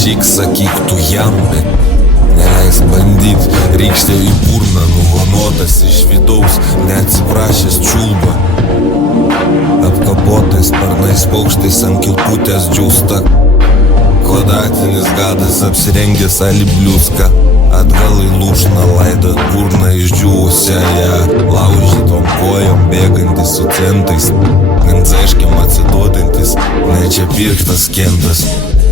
Prašyk, sakyk tu jam, bet neleisk bandyt. Rykštė į burną nuvanuotas iš vidaus, neatsiprašęs čiulba. Apkapotais sparnais paukštais ant kilputės džiausta. Kvadratinis gadas apsirengęs alibliuska. Atgal į lūšną laidot burną išdžiūvusią ją. Laužytom kojom bėgantis su centais, gancaiškiam atsiduodantis, ne čia pirktas kentas.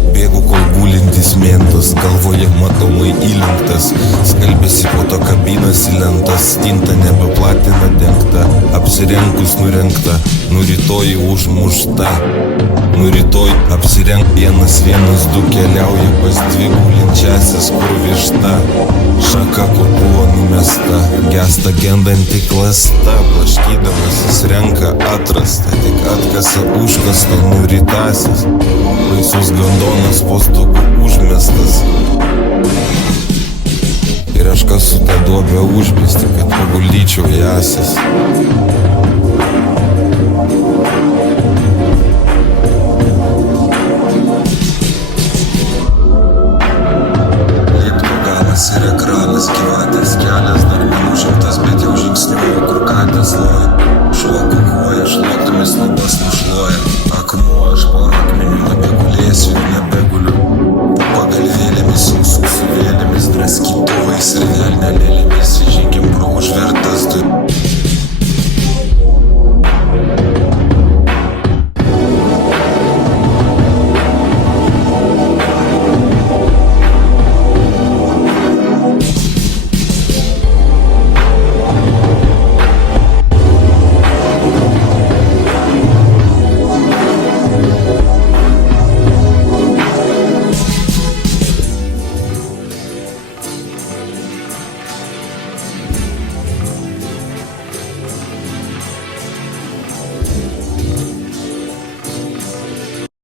Bėgu kol gulintis mentas, galvoje matomai įlenktas. Skalbėsi po to kabinas į lentas, tinta nebeplatina dengta. Apsirengus nurenkta, nu rytoj užmušta. Nu rytoj apsirenk 112 keliauja pas dvi gulinčiasias, kur višta. Šaka, kur buvo numesta, gesta gendanti klasta. Plaškydamasis renka atrasta, tik atkasa užkasta nurytasis. Baisus gandonas po stogu užmestas. Ir aš kasu tą duobę užmesti, kad paguldyčiau jasis.